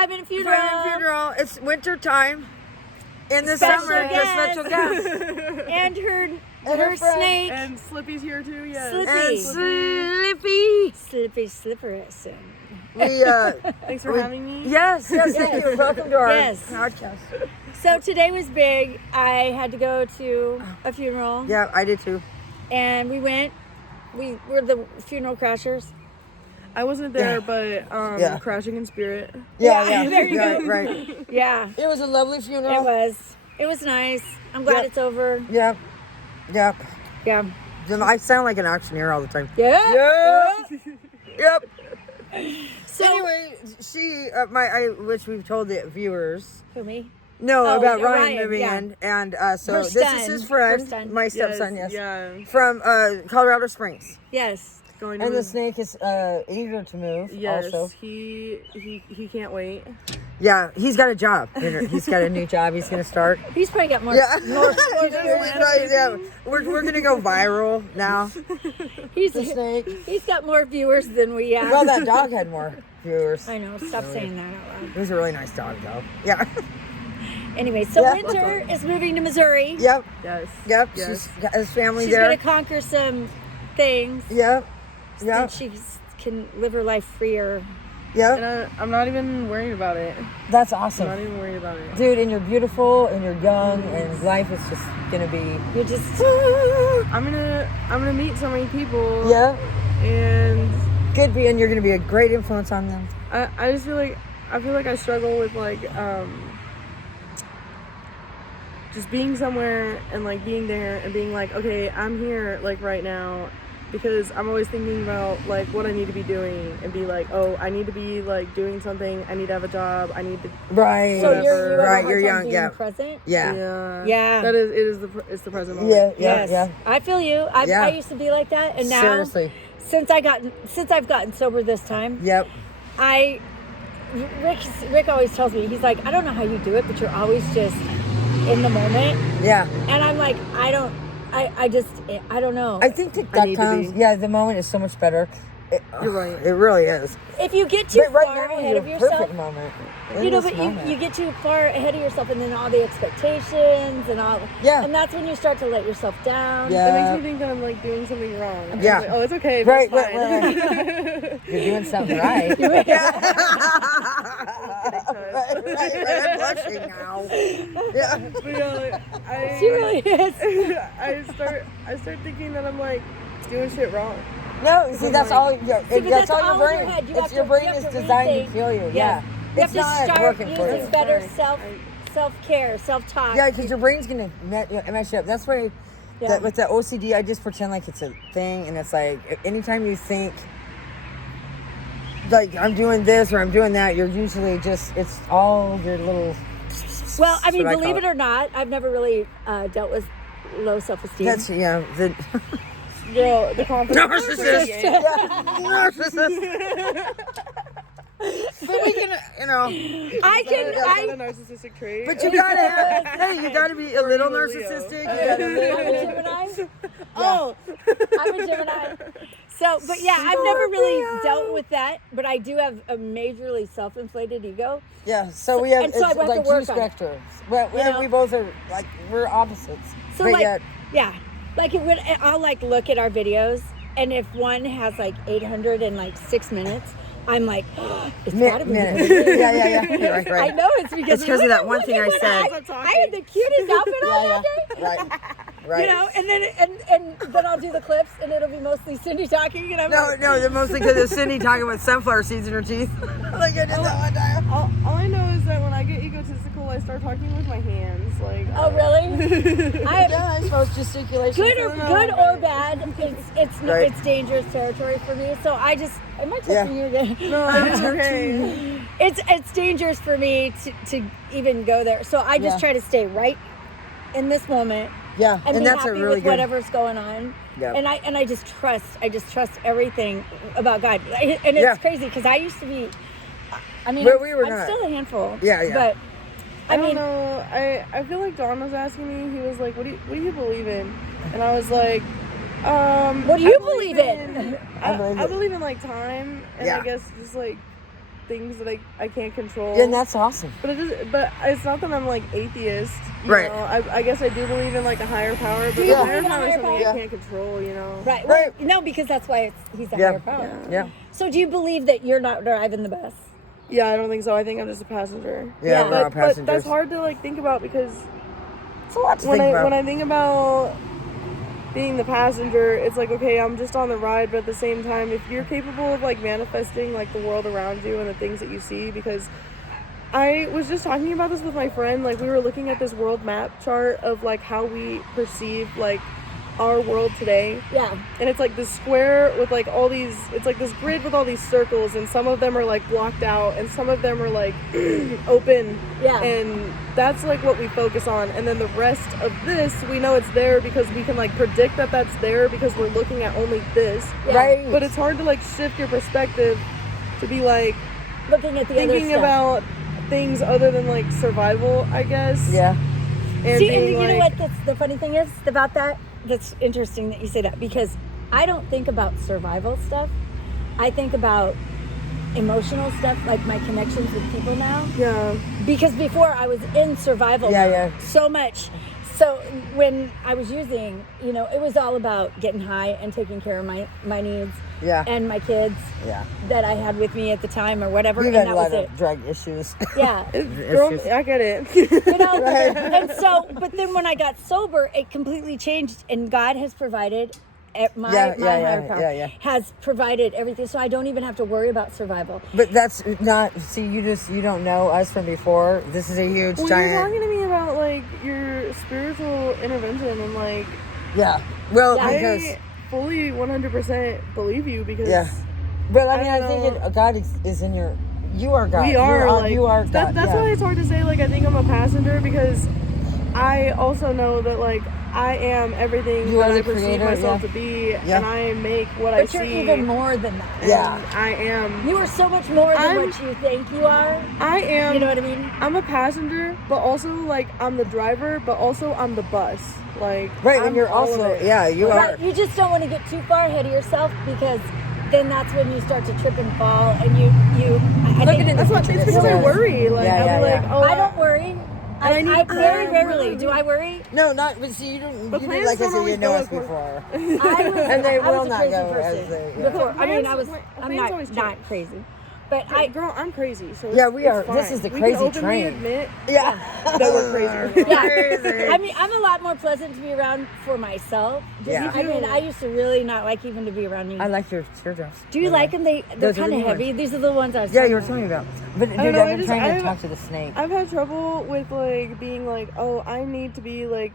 5-minute funeral. 5-minute funeral. It's winter time. In the Special summer, guest. the special guest. And her her friend. snake. And Slippy's here too, yes. Slippy. And Slippy. Slipperison. Thanks for having me. Yes, thank you. Welcome to our Yes. podcast. So today was big. I had to go to a funeral. Yeah, I did too. And we went. We were the funeral crashers. I wasn't there, but crashing in spirit. Yeah, there you go. Right. Yeah. It was a lovely funeral. It was nice. I'm glad it's over. Yep. Yeah. I sound like an auctioneer all the time. Yeah. Yep. So Anyway, she, which we've told the viewers. who me? No, about yeah, Ryan moving yeah. in, and so Her this son. is his Her friend, son. my stepson, yes, Yeah. from Colorado Springs, Yes. Going and to the snake is eager to move. Yes, Also, he can't wait. yeah, he's got a job. He's got a new job. He's gonna start. He's probably got more. Yeah, more yeah. We're gonna go viral now. He's The snake. He's got more viewers than we have. Well, that dog had more viewers. I know. Stop saying that out loud. It was a really nice dog, though. Yeah. Anyway, so Yeah. Winter is moving to Missouri. Yep. Yes. Yep. Yes. She's got his family She's there. gonna conquer some things. Yep. And Yep. she can live her life freer. Yep. And I'm not even worried about it. That's I'm awesome. not even worried about it. Dude, and you're beautiful and you're young and life is just gonna be. You're just. I'm gonna meet so many people. Yeah. And Could be, and you're gonna be a great influence on them. I just feel like I struggle with like just being somewhere and like being there and being like, okay, I'm here like right now, because I'm always thinking about like what I need to be doing and be like, oh, I need to be like doing something. I need to have a job. I need to. Right. So you're right. have a You're hard time young. being Yeah. present. Yeah. Yeah. That is. It's the present moment. Yeah. Yes. Yeah. I feel you. Yeah. I used to be like that, and now Seriously. since I've gotten sober this time, Yep. Rick always tells me, he's like, I don't know how you do it, but you're always just in the moment. Yeah. And I'm like, I don't know. I think that I need to times, be. yeah, the moment is so much better. You're right. It really is. If you get too But right far now, ahead of your yourself, perfect moment. In you know, this but moment. you get too far ahead of yourself, and then all the expectations and all. Yeah. And that's when you start to let yourself down. Yeah. It makes me think that I'm like doing something wrong. I'm Yeah. like, oh, it's okay. Right, But it's right, fine. You're doing something right. Yeah. right. I'm blushing now. Yeah. But yeah, like, She really is. I start thinking that I'm like doing shit wrong. No, see, that's all. but That's all your in your brain. head. You It's have your to- brain you have is to designed rethink. to kill you. Yeah. Yeah. You It's have to not start working for using you. better Sorry. self-care, self-talk. Yeah, because your brain's gonna mess you up. That's why. Yeah. With the OCD, I just pretend like it's a thing, and it's like anytime you think like I'm doing this or I'm doing that, you're usually it's all your little. Well, I mean, That's what I believe call it or not, I've never really dealt with low self-esteem. That's the Girl, the confidence. narcissist. Narcissist. But we can, I can. Is that a narcissistic trait? But you gotta have, hey, you gotta be a little Leo. narcissistic. I'm a Gemini. Oh, I'm a Gemini. So, but yeah, I've never really dealt with that. But I do have a majorly self-inflated ego. Yeah, so we have And so I it's have to like work two on it. spectrums. Well, You know? we both are like we're opposites. So but like, yet, yeah, like it would. I'll like look at our videos, and if one has like 806 minutes, I'm like, oh, it's gotta be. minutes. good. Yeah. You're right. I know it's because It's 'cause of that one thing I look at said. what I had the cutest outfit on Yeah, that day. Right. You know, and then I'll do the clips, and it'll be mostly Cindy talking, and I'm like, No, they're mostly because of Cindy talking with sunflower seeds in her teeth. Like I did that one time. all I know is that when I get egotistical, I start talking with my hands. Like, oh really? I suppose gesticulation. Good or bad, it's dangerous territory for me. So I just, am I touching you again? No, it's okay. It's dangerous for me to even go there. So I just try to stay right in this moment. Yeah, And be that's happy a really with good. whatever's going on. Yeah. And I just trust everything about God. And it's crazy because I used to be, I mean, But we were I'm not. still a handful. Yeah. But I don't know. I feel like Don was asking me. He was like, "What do you believe in?" And I was like, what do you believe in? I believe in like time, and Yeah. I guess just like things that I can't control. Yeah, and that's awesome. But it's not that I'm like atheist. You Right. know? I guess I do believe in like a higher power, but Do the you higher believe in a power is higher something power? I can't control. You know. Right. Well, Right. no, because that's why he's a Yeah. higher power. Yeah. So do you believe that you're not driving the bus? Yeah, I don't think so. I think I'm just a passenger. Yeah, Yeah. we're all But passengers. that's hard to like think about because It's a lot to when think about. when I think about being the passenger, it's like, okay, I'm just on the ride, but at the same time, if you're capable of like manifesting like the world around you and the things that you see, because I was just talking about this with my friend, like we were looking at this world map chart of like how we perceive like our world today. Yeah. And it's like this square with like all these, it's like this grid with all these circles, and some of them are like blocked out and some of them are like open. Yeah. And that's like what we focus on. And then the rest of this, we know it's there because we can like predict that that's there because we're looking at only this. Yeah. Right. But it's hard to like shift your perspective to be like Looking at the other thinking stuff. about things other than like survival, I guess. Yeah. And See, and being you know like, what? That's the funny thing is about that. That's interesting that you say that because I don't think about survival stuff. I think about emotional stuff, like my connections with people now. yeah. Because before I was in survival Yeah, mode yeah. so much. So when I was using, you know, it was all about getting high and taking care of my needs Yeah. and my kids Yeah. that I had with me at the time or whatever. You've and had that a was lot it. of drug issues. Yeah. Girl, Issues. I get it. You know, Right. and so, but then when I got sober, it completely changed, and God has provided. My higher power has provided everything, so I don't even have to worry about survival. But that's not. See, you don't know us from before. This is a huge Well, giant. you're talking to me about like your spiritual intervention, and like Yeah. Well, Yeah. because I fully 100% believe you because yeah. But I mean, I I think don't God is in your. You are God. we are You are like God. that's yeah. why it's hard to say. Like I think I'm a passenger because I also know that like I am everything You that are I the perceive creator, myself yeah. to be, Yeah. and I make what But I you're see. even more than that. and Yeah. I am. You are so much more than I'm- what you think you are. I am. You know what I mean? I'm a passenger, but also like I'm the driver, but also I'm the bus. Like Right, I'm and you're all of also it. you are. Right. You just don't want to get too far ahead of yourself because then that's when you start to trip and fall, and you. I Look think at it. That's what it's because I Yeah. worry. Like Yeah, I'll yeah, be like, yeah. oh, I don't worry. I very I rarely really- do I worry. No, not. But see, you don't. But You plans didn't, like I don't said, you always know go us according- before. And they will I was a not crazy go person as they- yeah. before. I mean, Plans- I'm plans not always not change. crazy, but Hey, I girl, I'm crazy. So Yeah, we it's are. This fine. is the We crazy can openly train. admit Yeah. that we're crazy. yeah. Crazy. I mean, I'm a lot more pleasant to be around for myself. Just, Yeah. I mean, I used to really not like even to be around me. I like your teardrops. Do you like them? They're Those are kind the of new heavy. ones. These are the ones I was. Yeah, talking you were about. telling me about. But dude, don't know, I've been trying to I've- talk to the snake. I've had trouble with like being like, oh, I need to be like,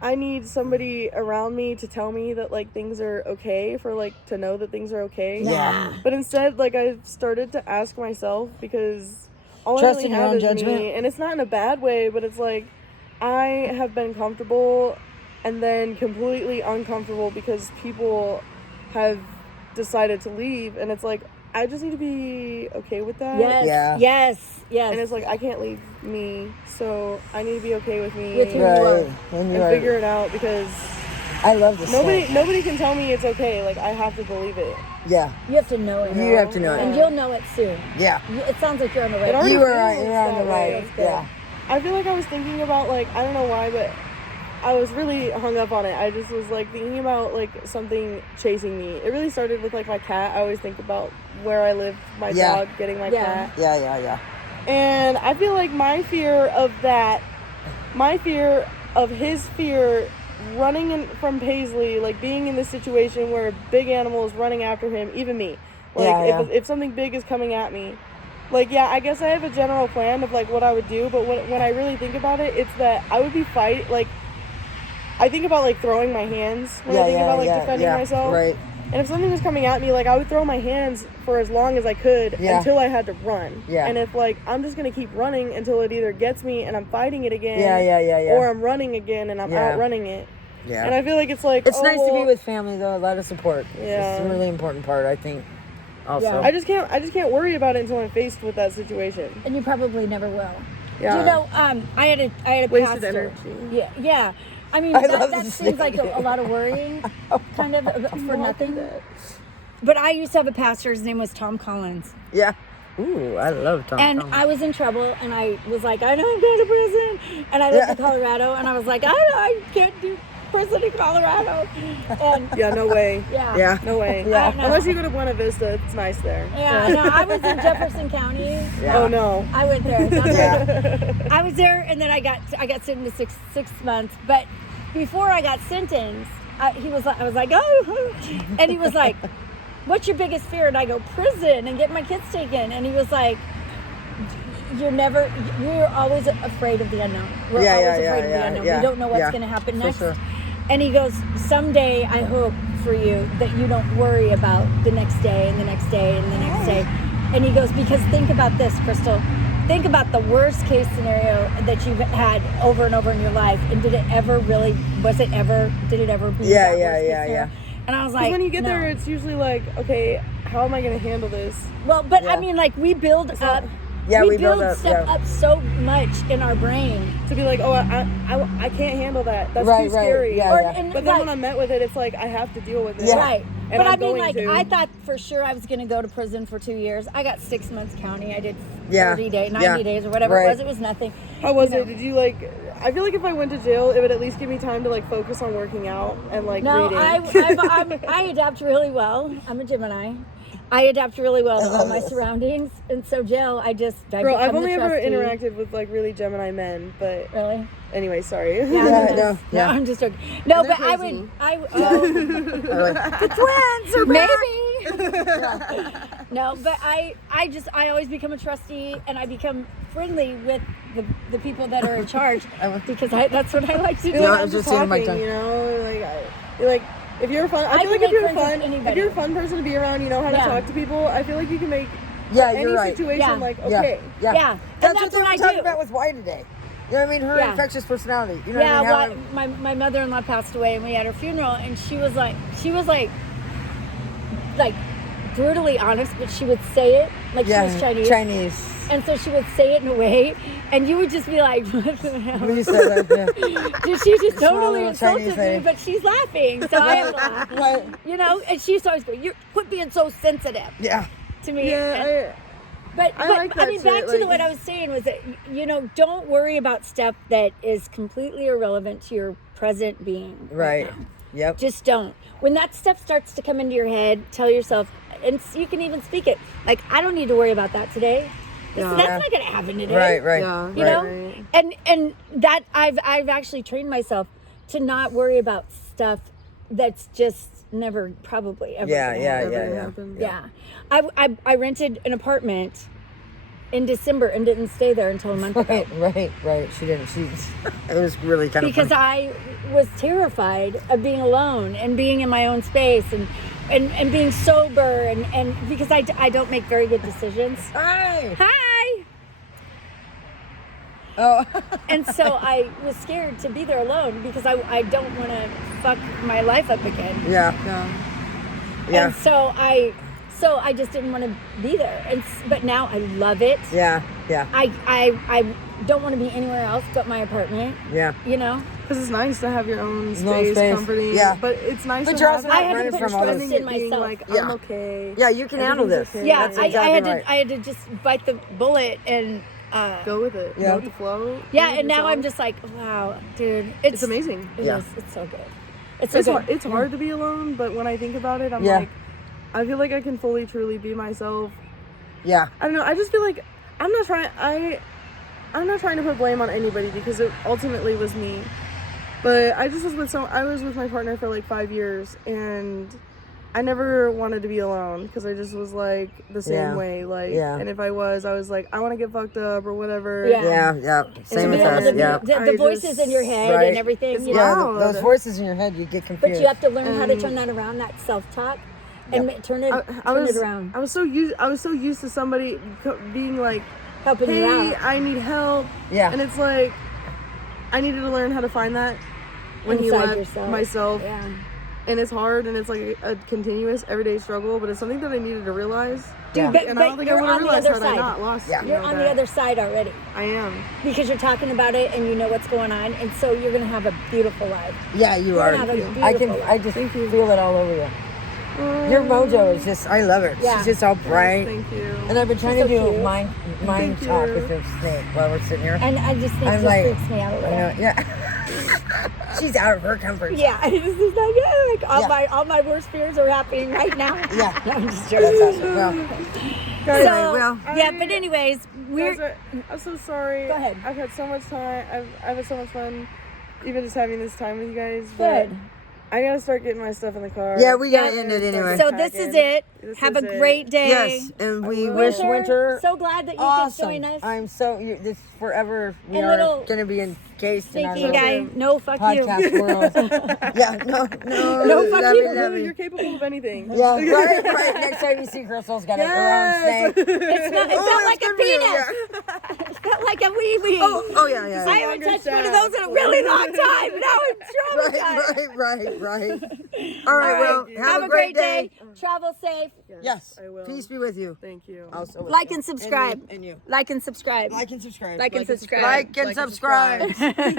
I need somebody around me to tell me that like things are okay, for like to know that things are okay. Yeah. But instead, like I've started to ask myself because all Trust I in really your have own is judgment? me, and it's not in a bad way, but it's like I have been comfortable and then completely uncomfortable because people have decided to leave, and it's like I just need to be okay with that. Yes. Yeah. Yes. Yes. And it's like I can't leave me, so I need to be okay with me With who you Right. are. And you and are. figure it out because I love the snake. nobody can tell me it's okay. Like I have to believe it. Yeah. you have to know it. You have to know and it. you'll know it soon. Yeah. It sounds like you're on the right. It already You are. feels You're on the that way. right. That's good. Yeah. I feel like I was thinking about like I don't know why, but I was really hung up on it. I just was like thinking about like something chasing me. It really started with like my cat. I always think about where I live, my Yeah. dog getting my Yeah. cat. Yeah. And I feel like my fear of his fear running in from Paisley, like being in this situation where a big animal is running after him, even me. Like Yeah, if something big is coming at me, like yeah, I guess I have a general plan of like what I would do, but when I really think about it, it's that I would be I think about like throwing my hands when I think about like defending myself. Right. And if something was coming at me, like I would throw my hands for as long as I could Yeah. until I had to run. Yeah. And if like I'm just gonna keep running until it either gets me and I'm fighting it again. Yeah. Or I'm running again and I'm Yeah. outrunning it. Yeah. And I feel like it's like It's oh, nice to be well, with family though. A lot of support. Yeah. It's a really important part, I think. Also. Yeah. I just can't worry about it until I'm faced with that situation. And you probably never will. Yeah. Do you know? I had a Wasted pastor. energy. Yeah. I mean, I that love the seems like snake. a lot of worrying, kind of for Don't do nothing. that. But I used to have a pastor. His name was Tom Collins. Yeah. Ooh, I love Tom. And I was in trouble, and I was like, I know I'm going to prison. And I lived in Colorado, and I was like, I can't do prison in Colorado. And Yeah, no way. yeah. No way. I don't know. Unless you go to Buena Vista, it's nice there. Yeah, no, I was in Jefferson County. Yeah. Oh no. I went there. That's Yeah. right. I was there, and then I got sentenced to six months. But before I got sentenced, I was like, oh, and he was like, what's your biggest fear? And I go, prison and get my kids taken. And he was like, we're always afraid of the unknown. We're always afraid of the unknown. We don't know what's going to happen next. Sure. And he goes, someday I hope for you that you don't worry about the next day and the next day and the next day. And he goes, because think about this, Crystal. Think about the worst case scenario that you've had over and over in your life. And did it ever be that worst case scenario? And I was like, when you get no. there, it's usually like, okay, how am I going to handle this? Well, but I mean, like, we build up. Yeah, we build up, stuff up so much in our brain To be like, oh, I can't handle that. That's Right, too scary. right, yeah. And But then when I'm met with it, it's like, I have to deal with it. Yeah. Right. And But I'm I mean, going like, to. I thought for sure I was going to go to prison for 2 years. I got 6 months county. I did Yeah. 30 days, 90 Yeah. days or whatever Right. it was. It was nothing. How was You it? Did you like? I feel like if I went to jail, it would at least give me time to like focus on working out and like No, reading. I adapt really well. I'm a Gemini. I adapt really well to all my surroundings. And so jail, I Girl, become I've the only ever trustee. interacted with like really Gemini men, but Really? anyway, sorry. Yeah, Yeah. I'm just joking. No, They're but I crazy. would. The twins are maybe. No, but I always become a trustee, and I become friendly with the people that are in charge because that's what I like to do. Yeah, I'm I'm just just saying my talking, time. you know, like if you're fun, I I feel can like if make you're friends with fun, anybody. if you're a fun person to be around, you know how to Yeah. talk to people. I feel like you can make Yeah, any you're right. situation Yeah. like Yeah. okay. Yeah. Yeah, and That's that's what they what were I talking do. about with Y today. You know what I mean? Her Yeah. infectious personality. You know Yeah, what I mean? well, my mother-in-law passed away, and we had her funeral, and she was like brutally honest, but she would say it like she was Chinese. Chinese. And so she would say it in a way, and you would just be like, what the hell? What do you say right there? She just Small totally little insulted Chinese me, lady. but she's laughing, so I have to laugh. Right. You know, and she used to always go, "You quit being so sensitive," Yeah. to me. Yeah, But I like that mean, shit, back to like- what I was saying was that, you know, don't worry about stuff that is completely irrelevant to your present being. Right. now. Yep. Just don't. When that stuff starts to come into your head, tell yourself, and you can even speak it, like, I don't need to worry about that today. Yeah. That's not going to happen today. Right. Right. Yeah. You right. know, and that I've actually trained myself to not worry about stuff that's just never probably ever Yeah. gonna Yeah. happen. Yeah. Never Yeah. happened. Yeah. I rented an apartment in December and didn't stay there until a month ago Right. She didn't. It was really kind of because I was terrified of being alone and being in my own space and being sober and because I don't make very good decisions. Hi. Hi. Oh. And so I was scared to be there alone because I don't want to fuck my life up again. Yeah. Yeah. And so I just didn't want to be there. But now I love it. Yeah. Yeah. I don't want to be anywhere else but my apartment. Yeah. You know? Because it's nice to have your own own space. comforting. Yeah. But it's nice But to you're have also it not I had to running put from all trust this. in being myself. like, Yeah. I'm okay. Yeah, you can handle Everything's this. okay. Yeah, That's I exactly had right. to I had to just bite the bullet and Go with it. Yeah. Go with the flow. yeah, Be and now yourself. I'm just like, wow, dude, It's amazing. It Yeah. is. It's so good. It's so good. It's hard to be alone, but when I think about it, I'm Yeah. like, I feel like I can fully, truly be myself. Yeah. I don't know. I just feel like I'm not trying to put blame on anybody because it ultimately was me. But I just was I was with my partner for like 5 years, and I never wanted to be alone because I just was like the same Yeah. way. Like, Yeah. and if I was like, I want to get fucked up or whatever. Yeah. Yeah. Yeah. Same To with be able us. to be- Yeah. the I voices just- in your head Right. and everything. It's You know? Yeah. loud. Those voices in your head, you get confused. But you have to learn how to And- turn that around, that self-talk, and Yep. turn it around, I was so used to somebody being like, helping you hey, out. I need help. Yeah. And it's like, I needed to learn how to find that when you Inside let yourself. myself. Yeah. And it's hard, and it's like a continuous everyday struggle, but it's something that I needed to realize. Yeah. But, And I don't think I you're would have on the realized other had I side. not lost. Yeah. you You're know, on the that. other side already I am. because you're talking about it and you know what's going on, and so you're gonna have a beautiful life. Yeah, you You're are. gonna have a I beautiful can. I life. just feel it all over you. Your mojo is just, I love her. Yeah. She's just all bright. Thank you. And I've been trying She's to so do cute. mind Thank talk you. with the snake while we're sitting here. And I just think I'm it like, freaks me out a I little. know, yeah. She's out of her comfort zone. Yeah, it's just like all Yeah. all my worst fears are happening right now. Yeah. No, I'm just Sure, joking. that's awesome. Well, So, anyway, well, yeah, but anyways, we're I'm so sorry. Go ahead. I've had so much time. I've had so much fun, even just having this time with you guys. But good. I gotta start getting my stuff in the car. yeah, we gotta Yeah. end it anyway. So this is it. This Have is a it. great day. Yes, and we will. wish Winter So glad that you awesome. could join us. I'm so, this forever, we And are little going to be encased in our Sneaky little guy. No, fuck podcast you. world. Yeah, no, No, fuck love you. it, love it. You're capable of anything. Yeah, right. Next time you see Crystal's got Yes. her own snake. It felt like a good for you, penis. It felt like a wee wee. Oh, yeah. I haven't touched one of those in a really long time. Now I'm traumatized. Right. All right, well, have a great day. Travel safe. Yes, I will. peace be with you. Thank you. Also with Like you. and subscribe. And you. Like and subscribe. Like and subscribe. Like and subscribe. Like and subscribe.